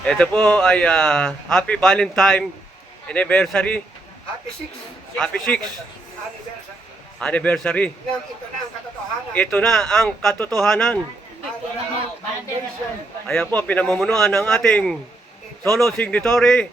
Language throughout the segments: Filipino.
Ito po ay Happy Valentine Anniversary. Happy 6 Happy 6 anniversary. Anniversary. Nang ito na ang katotohanan. Ito na ang katotohanan. Ayan po, pinamumunuan ng ating solo signatory,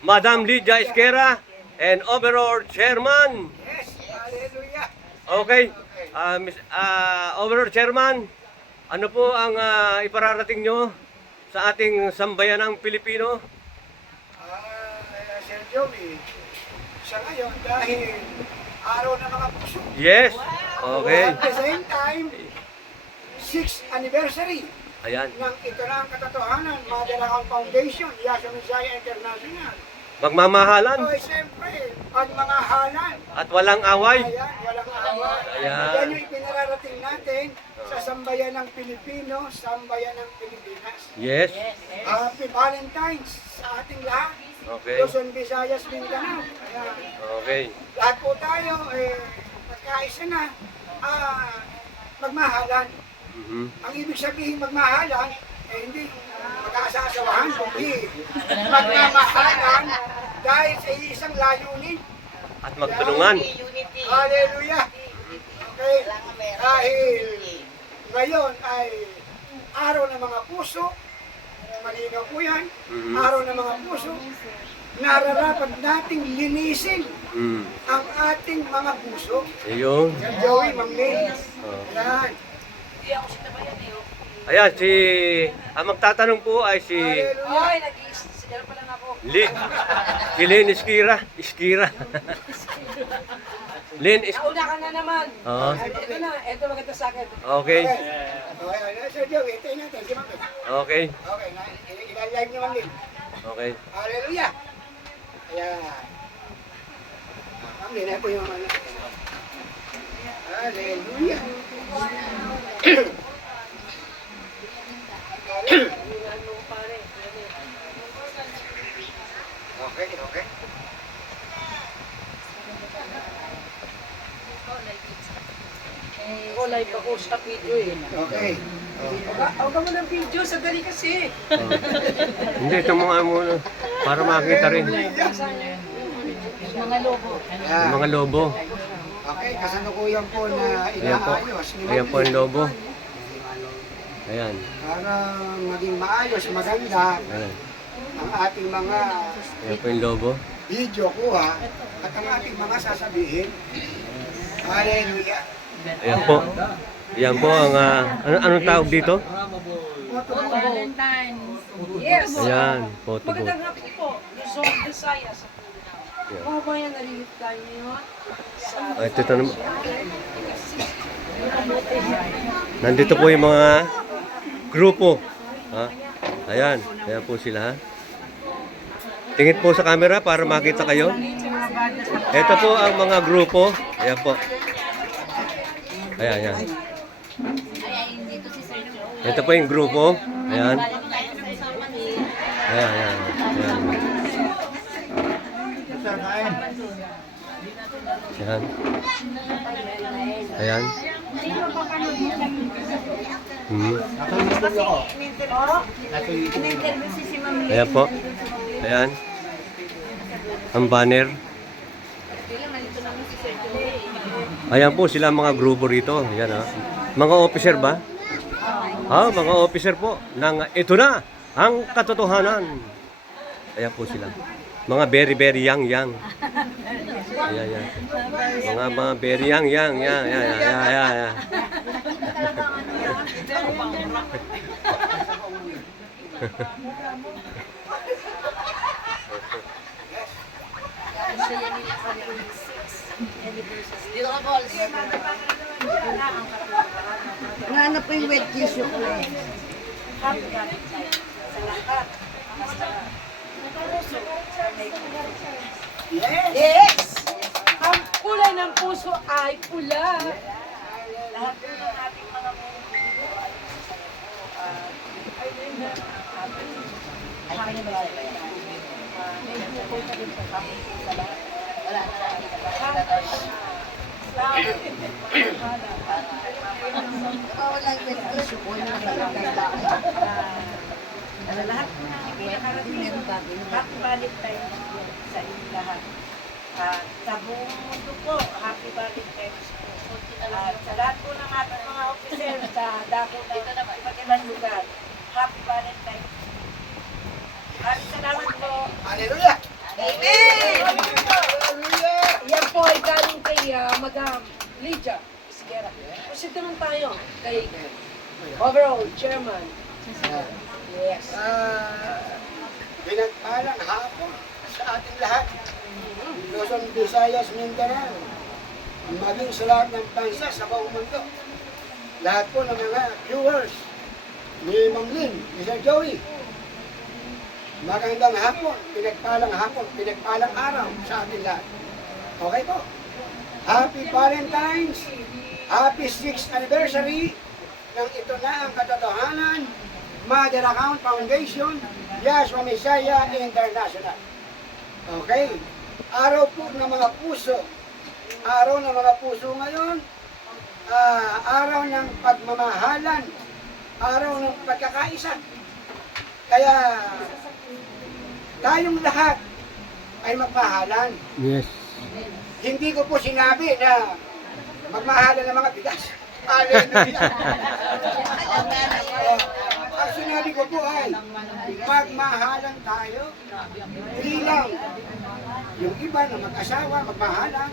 Madam Lydia Esquera, and overall chairman. Yes, hallelujah. Okay, overall chairman, ano po ang ipararating nyo sa ating sambayanang Pilipino? Sir Joey, sa ngayon dahil araw ng mga puso. Yes, okay. At the same time, 6th anniversary Ayan, ng ito na ang katotohanan, Madalakang Foundation, Yasha Messiah International. magmamahalan So, siyempre, pagmamahalan. at walang away. Ayan, walang away. Ayan. Yan yung ipinararating natin sa sambayan ng Pilipino, sambayan ng Pilipinas. Yes, Happy Valentine's sa ating lahat. okay, Luzon, Visayas, Mindanao. Ayan. okay. Lahat po tayo, magkaisa na, magmahalan. Mhm. Ang ibig sabihin magmahalan, hindi mag-aasasawahan, kundi magmamahalan dahil sa isang layunin. At magtulungan. Hallelujah! Okay? Dahil ngayon ay araw ng mga puso, malinaw po yan, Mhm. araw ng mga puso, nararapat nating linisin Mm. ang ating mga puso. Ayun. Sir Joey, Ma'am Lynn, Oh. yan. Ayan, ang magtatanong po ay si Hallelujah! Nag-i-sigal pa lang ako. Lynn Iskira. Lynn Nauna ka na naman. Oo. Ito na, ito maganda sa akin. Okay, Okay, Sir Joey, hintayin natin si Ma'am Lynn. okay, Okay, ilalive niyo Ma'am Lynn. okay. Hallelujah! Ayan. Ma'am Lynn, ito yung ano. Hallelujah! Okay, okay. Ako live ako sa video eh. Okay. Huwag ka mo ng video, sandali kasi. Hindi, ito mga muna. Para makita rin. Mga logo. Yung mga lobo. Okay, kasalukuyan po na Ayan po. inaayos. ni Ayan po ang lobo. Ayan. Para maging maayos, maganda Ayan. ang ating mga Ayan po yung lobo. video kuha at ang ating mga sasabihin. Hallelujah! Ayan po. Ayan po ang anong tawag dito? Valentine. Yes. Ayan, photo booth. Magandang hapon po. Luzon, Visayas. Mga bayan, nalilip tayo ngayon. Ito naman. Nandito po yung mga grupo. Ha? Ayan. Ayan po sila. Ha? Tingin po sa camera para makita kayo. Ito po ang mga grupo. Ayan po. Ayan, ayan. Ito po yung grupo. Ayan. Ayan, ayan. Ayan. Ayan. Ayan. Hmm. Ayan po. Ayan. Ang banner. Ayan po sila mga grupo rito. Ayan ha. Mga officer ba? Mga officer po. Ito na ang katotohanan. Ayan po sila. Mga very young. Ayan, ayan. Mga very young. Ayan. Dito ka, Bols. Nahanap ko yung wet tissue ko eh. Yes! Yes! Ang kulay ng puso ay pula. Lahat po ng ating mga mundo ay Wala yung wet tissue ko. Sa lahat po ng hindi nakarating, happy Valentine's po sa inyo lahat. At sa buong mundo po, happy Valentine's po. At sa lahat po ng ating mga officer sa dako ng iba't ibang lugar, happy Valentine's po. At salamat po. Hallelujah! Amen! Hallelujah! Yan po ay galing kay Madam Lydia Esguera. Proceed naman tayo kay overall chairman. Yes. Pinagpalang hapon sa ating lahat. Luzon, Visayas, Mindanao. Maging sa lahat ng bansa sa buong mundo. Lahat po ng mga viewers ni Ma'am Lynn, ni Sir Joey. Magandang hapon, pinagpalang araw sa ating lahat. Okay po. Happy Valentine's, happy 6th anniversary ng Ito Na Ang Katotohanan, Mother Account Foundation, Yahshua Messiah International. Okay? Araw po ng mga puso. Araw ng mga puso ngayon. Araw ng pagmamahalan. Araw ng pagkakaisa. Kaya tayong lahat ay magmahalan. Yes. Hindi ko po sinabi na magmahalan ng mga bigas. Hallelujah! Ang sinabi ko po ay magmahalan tayo bilang yung iba na mag-asawa, magmahalan,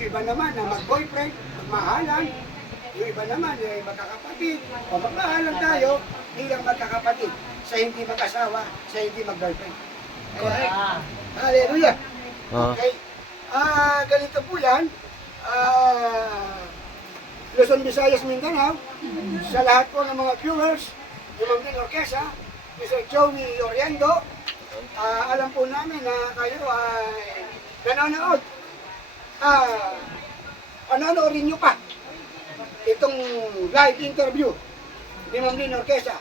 yung iba naman na mag-boyfriend, magmahalan, yung iba naman ay magkakapatid, o magmahalan tayo bilang magkakapatid sa hindi mag-asawa, sa hindi mag-girlfriend. Correct. Hallelujah! Okay. Ganito po yan. Luzon, Visayas, Mindanao. Sa lahat po ng mga viewers, yung Ma'am Lynn Orquesa, Mr. Joey Oriendo, alam po namin na kayo ay nanonood. Panonoorin nyo pa itong live interview ni Ma'am Lynn Orquesa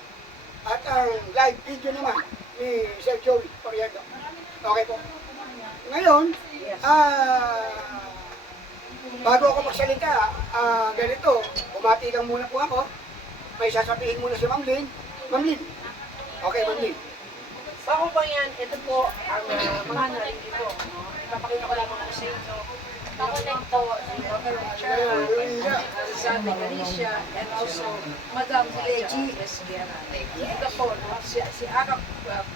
at ang live video naman ni Sir Joey Oriendo. Okay po. Ngayon, bago ako magsalita, ganito, bumati lang muna po ako. May sasabihin muna si Ma'am Lynn. Ma'am Lynn. Okay, Ma'am Lynn. Bago pa yan, ito po ang mga narito. Ipapakita ko lamang po sa inyo. Nakulit po si Overall Chairman, Sabi Galicia, and also Madam Lydia Esguera. Ito po, si Aka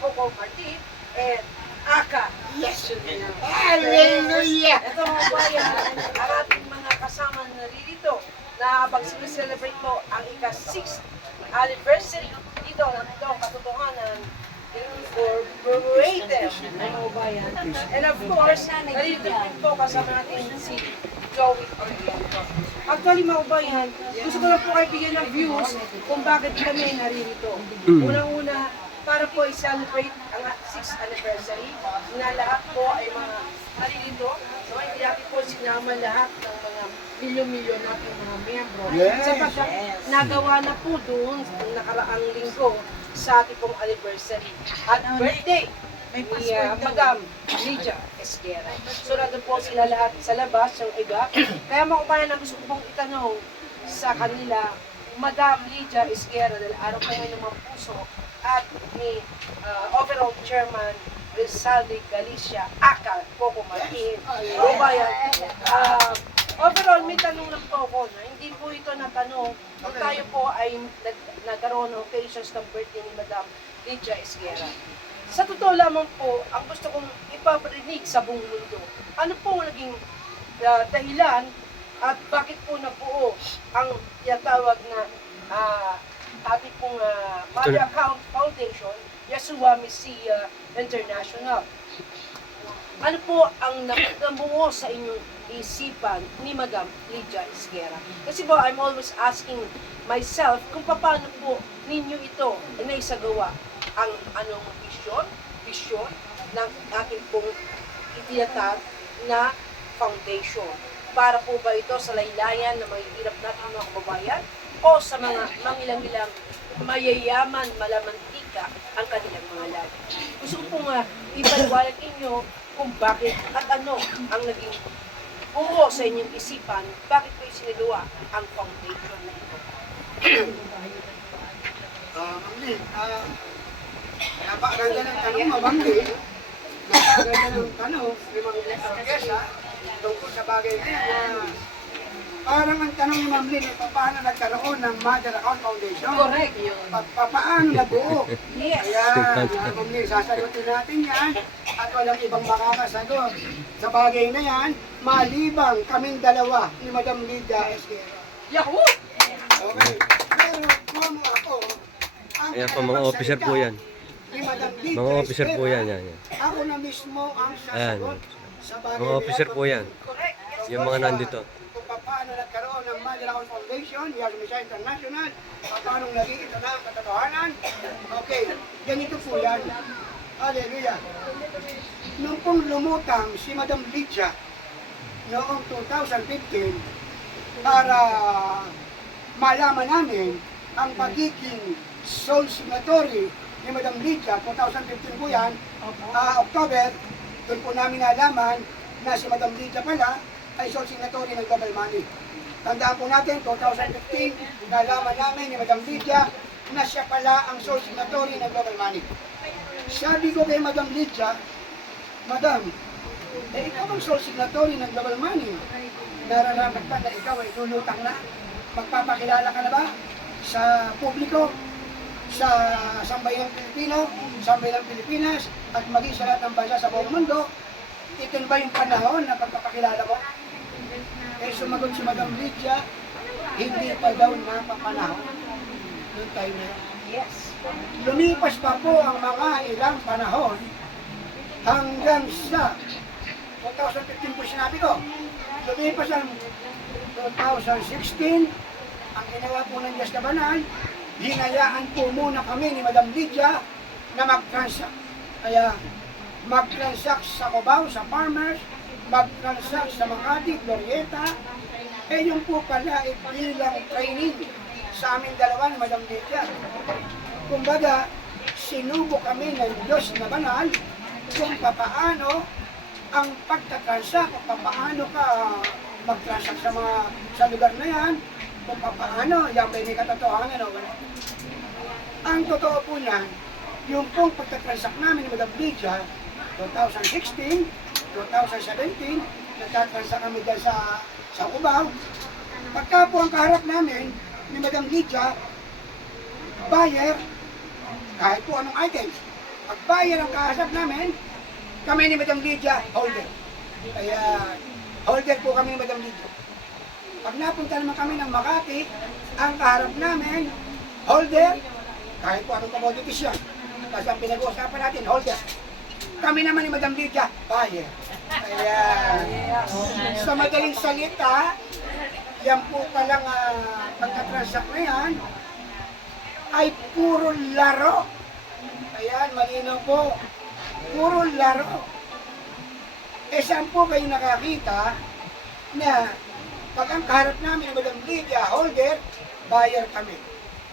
Coco Martin, and Aka Yesunia. Hallelujah! Ito mga bayan, ang ating mga kasama na narito na habang sineselebrate po ang ika-6th anniversary dito ng itong katotohanan incorporated mga bayan. And of course, narito din po kasama natin si Joey Oriento. Actually mga bayan, gusto ko lang po kayo bigyan ng views kung bakit kami naririto. Unang-una, para po i-celebrate ang 6th anniversary na lahat po ay mga naririto. So, hindi natin po sinama lahat ng mga milyon-milyon nating mga miyembro. Yes. Sapagkat nagawa na po doon ng nakaraang linggo sa ating pong anniversary. At birthday ni Madam Lydia Esguera. So, nandun po sila lahat sa labas, yung iba. Kaya mga kabayan, ang gusto ko pong itanong sa kanila, Madam Lydia Esguera, dahil araw po ngayon ng mga puso, at ni overall chairman Rizalde Galicia, Aka Coco Martin. Kabayan, overall, may tanong lang po ako na hindi po ito na tanong kung tayo po ay nagkaroon ng occasions ng birthday ni Madam Lydia Esguera. Sa totoo lamang po, ang gusto kong ipaparinig sa buong mundo, ano po naging dahilan at bakit po nabuo ang tinatawag na ating pong Mother Account Foundation, Yahshua Messiah International. Ano po ang nabuo sa inyong isipan ni Madam Lydia Esguera? Kasi po, I'm always asking myself kung paano po ninyo ito naisagawa ang anong vision ng ating pong itinatag na foundation. Para po ba ito sa laylayan na mahihirap natin mga kababayan o sa mga mangilang-ilang mayayaman, malamantika ang kanilang mga labi? Gusto ko pong ipaliwanag inyo kung bakit at ano ang naging buo sa inyong isipan, bakit po isinagawa ang foundation na ito. Ma'am Lynn, Napakaganda ng tanong, mabanggi. Napakaganda ng tanong, ni Ma'am Kesa, tungkol sa bagay na yan. Parang ang tanong ni Ma'am Lynn, paano nagkaroon ng Mother Account Foundation? Correct yun. Paano nabuo? Yes. Ayan, Ma'am Lynn, sasagutin natin yan at walang ibang makakasagot. Sa bagay na yan, malibang kaming dalawa ni Madam Lydia Esguerra. Yahoo! Okay. Pero kung ako, ang Ayan po, mga officer po yan. ni Madam Lydia Mga officer po Esguerra, yan, yan, yan. ako na mismo ang sasagot sa bagay Mga officer na po yan. Correct. Yes. Yung mga nandito. Kung paano nagkaroon ng Mother Account Foundation, Yag Misa International, paano naging ito na ang katotohanan. Okay, ganito po yan. Hallelujah. Nung pong lumutang si Madam Lydia noong 2015 para malaman namin ang pagiging sole signatory ni Madam Lydia, 2015 po yan, October, doon po namin nalaman na si Madam Lydia pala ay sole signatory ng Global Money. Tandaan po natin, 2015, nalaman namin ni Madam Lydia na siya pala ang sole signatory ng Global Money. Sabi ko kay Madam Lydia, Madam, ikaw ang sole signatory ng Global Money. Nararapat ba na ikaw ay lulutang na? Magpapakilala ka na ba sa publiko, sa sambayang Pilipino, sambayang Pilipinas, at maging sa lahat ng bansa sa buong mundo? Ito ba yung panahon na pagpapakilala mo? Eh sumagot si Madam Lydia, hindi pa daw napapanahon. Noong time na yun. Yes. Lumipas pa po ang mga ilang panahon hanggang sa 2015 po sinabi ko. Lumipas ang 2016, ang ginawa po ng Diyos na Banal, hinayaan po muna kami ni Madam Lydia na mag-transact. Kaya mag-transact sa Cubao, sa Farmers, mag-transact sa Makati, Glorieta. Eh yung po pala ay bilang training sa aming dalawa ni Madam Lydia. Kumbaga, sinubo kami ng Diyos na Banal kung papaano ang pagtatransact, kung papaano ka mag-transact sa lugar na yan, kung papaano, yan may katotohanan o wala. Ang totoo po niyan, yung pong pagtatransact namin ni Madam Lydia, 2016, 2017, nagtatransact kami dyan sa Cubao. Pagka po ang kaharap namin ni Madam Lydia, buyer, kahit po anong items. Pag buyer ang kaharap namin, kami ni Madam Lydia, holder. Kaya, holder po kami ni Madam Lydia. Pag napunta naman kami ng Makati, ang kaharap namin, holder, kahit po anong commodities yan. Tapos ang pinag-uusapan natin, holder. Kami naman ni Madam Lydia, buyer. Kaya, sa madaling salita, yan po palang pagkatransact na yan, ay puro laro. Ayan, malinaw po. Puro laro. Eh, saan po kayo nakakita na pag ang kaharap namin ni Madam Lydia, holder, buyer kami.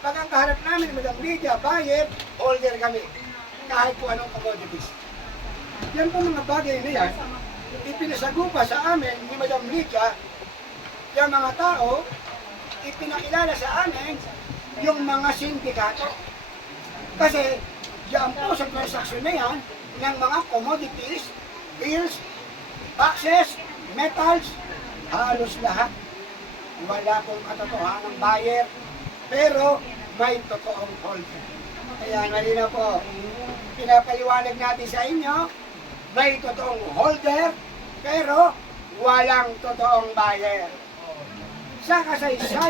Pag ang kaharap namin ni Madam Lydia, buyer, holder kami. Kahit po anong commodities. Yan po mga bagay na yan, ipinasagupa sa amin ni Madam Lydia, yung mga tao, ipinakilala sa amin yung mga sindikato. Kasi, diyan po sa transaksyon na yan, ng mga commodities, bills, boxes, metals, halos lahat. Wala pong katotohanan ng buyer, pero may totoong holder. Kaya malinaw po, pinapaliwanag natin sa inyo, may totoong holder, pero walang totoong buyer. Sa kasaysayan